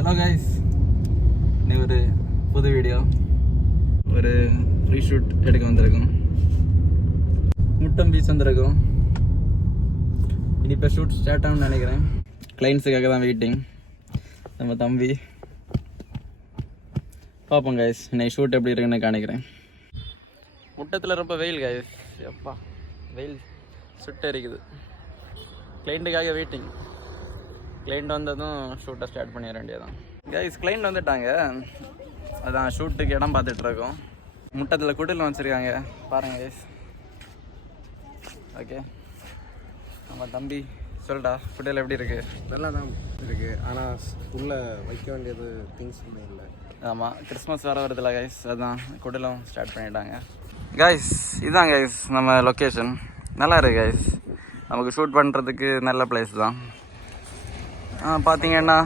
Hello guys, இன்னைக்கு ஒரு புது வீடியோ, ஒரு ஃப்ரீ ஷூட் எடுக்க வந்திருக்கோம். முட்டம் பீச் வந்திருக்கோம். இனி இப்போ ஷூட் ஸ்டார்ட் ஆகும்னு நினைக்கிறேன். கிளைண்ட்ஸுக்காக தான் வெயிட்டிங். நம்ம தம்பி பார்ப்போம் கைஸ், இன்னைக்கு ஷூட் எப்படி இருக்குன்னு காணிக்கிறேன். முட்டத்தில் ரொம்ப வெயில் கைஸ், எப்பா வெயில் சுட்டு இருக்குது. கிளைண்ட்டுக்காக வெயிட்டிங். கிளைண்ட் வந்ததும் ஷூட்டை ஸ்டார்ட் பண்ணிட வேண்டியதான் கைஸ். கிளைண்ட் வந்துட்டாங்க, அதான் ஷூட்டுக்கு இடம் பார்த்துட்ருக்கோம். முட்டத்தில் குடில் வச்சுருக்காங்க பாருங்க கைஸ். ஓகே, நம்ம தம்பி சொல்டா, குடில் எப்படி இருக்குது? நல்லா தான் இருக்குது, ஆனால் உள்ளே வைக்க வேண்டியது திங்ஸ் ஒன்றும் இல்லை. ஆமாம், கிறிஸ்மஸ் வர வருதுல்ல கைஸ், அதான் குடிலும் ஸ்டார்ட் பண்ணிட்டாங்க கைஸ். இதுதான் கைஸ் நம்ம லொக்கேஷன். நல்லா இருக்குது கைஸ், நமக்கு ஷூட் பண்ணுறதுக்கு நல்ல பிளேஸ் தான். பார்த்தீங்கன்னா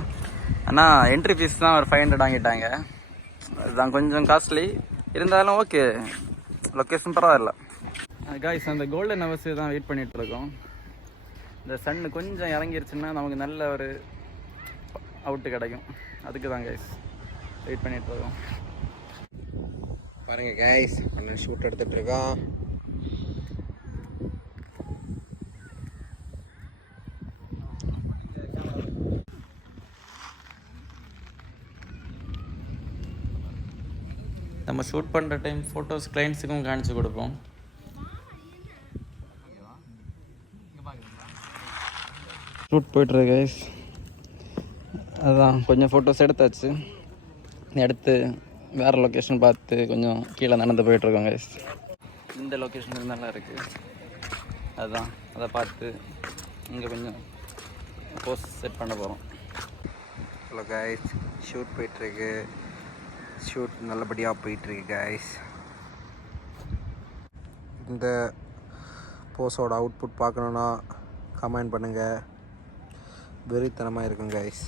அண்ணா என்ட்ரி ஃபீஸ் தான் ஒரு 500 வாங்கிட்டாங்க. அதுதான் கொஞ்சம் காஸ்ட்லி, இருந்தாலும் ஓகே, லொக்கேஷன் பரவாயில்ல கைஸ். அந்த கோல்டன் ஹவர்ஸ் தான் வெயிட் பண்ணிகிட்ருக்கோம். இந்த சன்னு கொஞ்சம் இறங்கிருச்சுன்னா நமக்கு நல்ல ஒரு அவுட்டு கிடைக்கும். அதுக்கு தான் கைஸ் வெயிட் பண்ணிகிட்ருக்கோம். பாருங்கள் கைஸ், அண்ணன் ஷூட் எடுத்துகிட்ருக்கோம். நம்ம ஷூட் பண்ணுற டைம் ஃபோட்டோஸ் கிளைண்ட்ஸுக்கும் காணிச்சு கொடுப்போம். ஷூட் போய்ட்டுருக்கு கைஸ், அதுதான் கொஞ்சம் ஃபோட்டோஸ் எடுத்தாச்சு. எடுத்து வேறு லொக்கேஷன் பார்த்து கொஞ்சம் கீழே நடந்து போயிட்டுருக்கோம் கைஸ். இந்த லொக்கேஷன் நல்லா இருக்குது, அதுதான் அதை பார்த்து இங்கே கொஞ்சம் போஸ்ட் செட் பண்ண போகிறோம். ஹலோ கைஸ், ஷூட் போயிட்டுருக்கு. ஷூட் நல்லபடியாக போயிட்டுருக்கு கைஸ். இந்த போஸோட அவுட்புட் பார்க்கணுன்னா கமெண்ட் பண்ணுங்கள். வெறித்தனமாக இருக்கும் கைஸ்.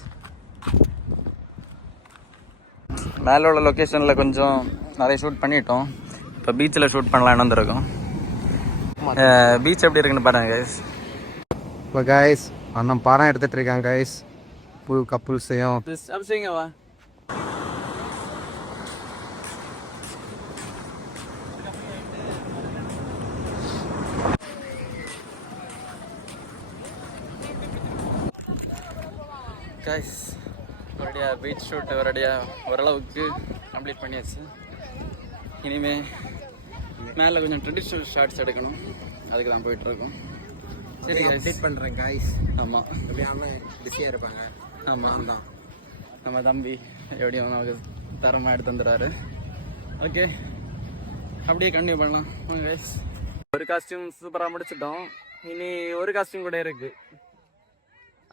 மேலே உள்ள லொக்கேஷனில் கொஞ்சம் நிறைய ஷூட் பண்ணிட்டோம். இப்போ பீச்சில் ஷூட் பண்ணலான்னு வந்திருக்கோம். பீச் எப்படி இருக்குன்னு பாருங்கள் கைஸ். இப்போ கைஸ் அண்ணன் பாடம் எடுத்துகிட்டு இருக்காங்க கைஸ். புது கப்புள்ஸையும் வா. கைஸ், ஒரடியாக பீச் ஷூட் ஓரளவுக்கு கம்ப்ளீட் பண்ணியாச்சு. இனிமேல் மேலே கொஞ்சம் ட்ரெடிஷ்னல் ஷார்ட்ஸ் எடுக்கணும், அதுக்கு தான் போயிட்டுருக்கோம். சரி அப்டேட் பண்ணுறேன் கைஸ். ஆமாம், எப்படியாமல் பிஸியாக இருப்பாங்க. ஆமாம் தான் நம்ம தம்பி எப்படியும் நமக்கு தரமாக எடுத்து வந்துடுறாரு. ஓகே, அப்படியே கண்டினியூ பண்ணலாம் கைஸ். ஒரு காஸ்டியூம் சூப்பராக முடிச்சிட்டோம். இனி ஒரு காஸ்டியூம் கூட இருக்குது,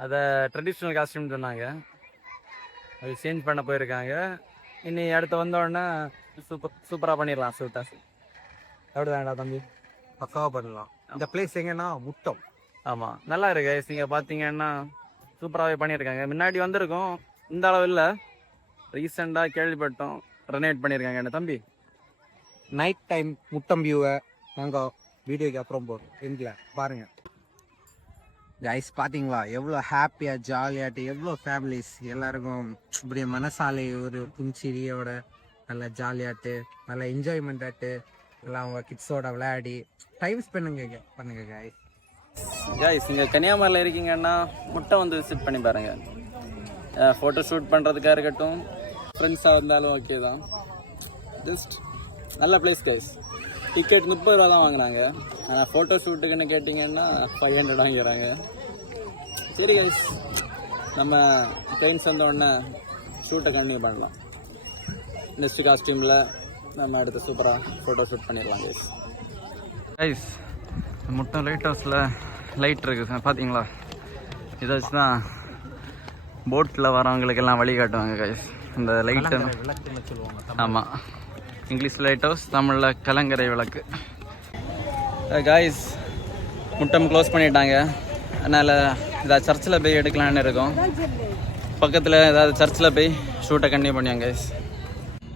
அதை ட்ரெடிஷ்னல் காஸ்டியூம் சொன்னாங்க, அது சேஞ்ச் பண்ண போயிருக்காங்க. இனி அடுத்து வந்தோடனே சூப்பராக பண்ணிடலாம். எப்படி தான்டா தம்பி? பக்காவாக பண்ணலாம். இந்த பிளேஸ் எங்கன்னா முட்டம். ஆமாம், நல்லா இருக்கு. நீங்கள் பார்த்தீங்கன்னா சூப்பராகவே பண்ணியிருக்காங்க. முன்னாடி வந்திருக்கோம், இந்த அளவு இல்லை, ரீசெண்டாக கேள்விப்பட்டோம் ரெனோவேட் பண்ணியிருக்காங்க என்ன தம்பி. நைட் டைம் முட்டம் வியூவை நாங்கள் வீடியோக்கு அப்புறம் போகிறோம். எங்களை பாருங்கள் கைஸ், பார்த்தீங்களா எவ்வளோ ஹாப்பியாக ஜாலியாட்டு, எவ்வளோ ஃபேமிலிஸ் எல்லாருக்கும் இப்படி மனசாலை ஒரு புன்சிரியோட நல்லா ஜாலியாட்டு, நல்லா என்ஜாய்மெண்ட் ஆட்டு, எல்லாம் அவங்க கிட்ஸோட விளையாடி டைம் ஸ்பெண்ட் பண்ணுங்க கைஸ். கைஸ், நீங்கள் கன்னியாகுமரியில் இருக்கீங்கன்னா முட்டை வந்து விசிட் பண்ணி பாருங்கள். ஃபோட்டோ ஷூட் பண்ணுறதுக்காக இருக்கட்டும், ஃப்ரெண்ட்ஸாக இருந்தாலும் ஓகே தான். ஜஸ்ட் நல்ல பிளேஸ் கைஸ். டிக்கெட் 30 ரூபா தான் வாங்கினாங்க, ஆனால் ஃபோட்டோ ஷூட்டுக்குன்னு கேட்டிங்கன்னா 500 வாங்கிக்கிறாங்க. சரி கைஸ், நம்ம கிளைண்ட்ஸ் வந்தோடனே ஷூட்டை கண்டினியூ பண்ணலாம். நெக்ஸ்ட் காஸ்டியூமில் நம்ம அடுத்து சூப்பராக ஃபோட்டோ ஷூட் பண்ணிடலாம் கைஸ். கைஸ், முட்டம் லைட் ஹவுஸில் லைட் இருக்குது பார்த்தீங்களா? இதை வச்சு தான் போட்டில் வரவங்களுக்கெல்லாம் வழி காட்டுவாங்க கைஸ். இந்த லைட்டு விளக்குன்னு சொல்லுவாங்க. ஆமாம், இங்கிலீஷ் லைட் ஹவுஸ், தமிழில் கலங்கரை விளக்கு. காய்ஸ், முட்டம் க்ளோஸ் பண்ணிட்டாங்க, அதனால் ஏதாவது சர்ச்சில் போய் எடுக்கலான்னு இருக்கோம். பக்கத்தில் ஏதாவது சர்ச்சில் போய் ஷூட்டை கண்டினியூ பண்ணுவாங்க கைஸ்.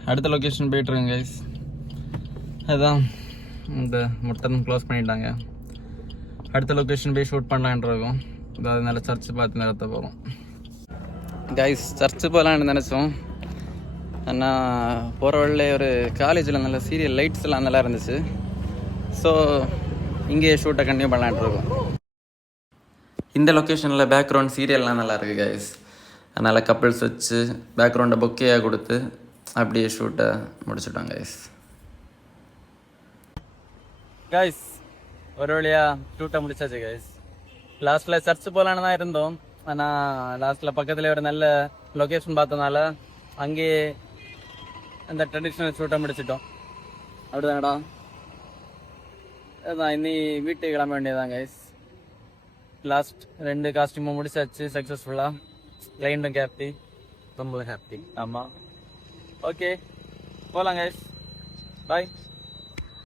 அடுத்த லொக்கேஷன் போய்ட்டுருங்க கைஸ். அதுதான் இந்த முட்டம் க்ளோஸ் பண்ணிட்டாங்க. அடுத்த லொக்கேஷன் போய் ஷூட் பண்ணலான் இருக்கோம். அதாவது நல்ல சர்ச்சு பார்த்து நிறுத்த போகிறோம். கைஸ் சர்ச்சு போகலான்னு நினச்சோம். ஆனால் போகிற வழியிலே ஒரு காலேஜில் நல்ல சீரியல் லைட்ஸ் எல்லாம் நல்லா இருந்துச்சு. ஸோ இங்கேயே ஷூட்டை கண்டினியூ பண்ணலான்ட்டு இருக்கோம். இந்த லொக்கேஷனில் பேக்ரவுண்ட் சீரியல்லாம் நல்லா இருக்குது கைஸ். அதனால் கப்பிள்ஸ் வச்சு பேக்ரவுண்டை பொக்கையாக கொடுத்து அப்படியே ஷூட்டை முடிச்சுட்டோம் கைஸ். ஒரு வழியாக ஷூட்டை முடிச்சாச்சு கைஸ். லாஸ்ட்டில் சர்ச்சு போகலான்னு தான் இருந்தோம். ஆனால் லாஸ்ட்டில் பக்கத்தில் ஒரு நல்ல லொக்கேஷன் பார்த்ததுனால அங்கேயே அந்த ட்ரெடிஷ்னல் ஷூட்டை முடிச்சிட்டோம். அப்படிதானடா? அதுதான் இனி வீட்டுக்கு கிளம்ப வேண்டியதான் கைஸ். லாஸ்ட் 2 காஸ்டியூமும் முடிச்சாச்சு சக்ஸஸ்ஃபுல்லாக. கிளைண்ட்டும் ஹாப்பி, ரொம்ப ஹாப்பி. ஆமாம், ஓகே போகலாம் கைஸ். பாய்.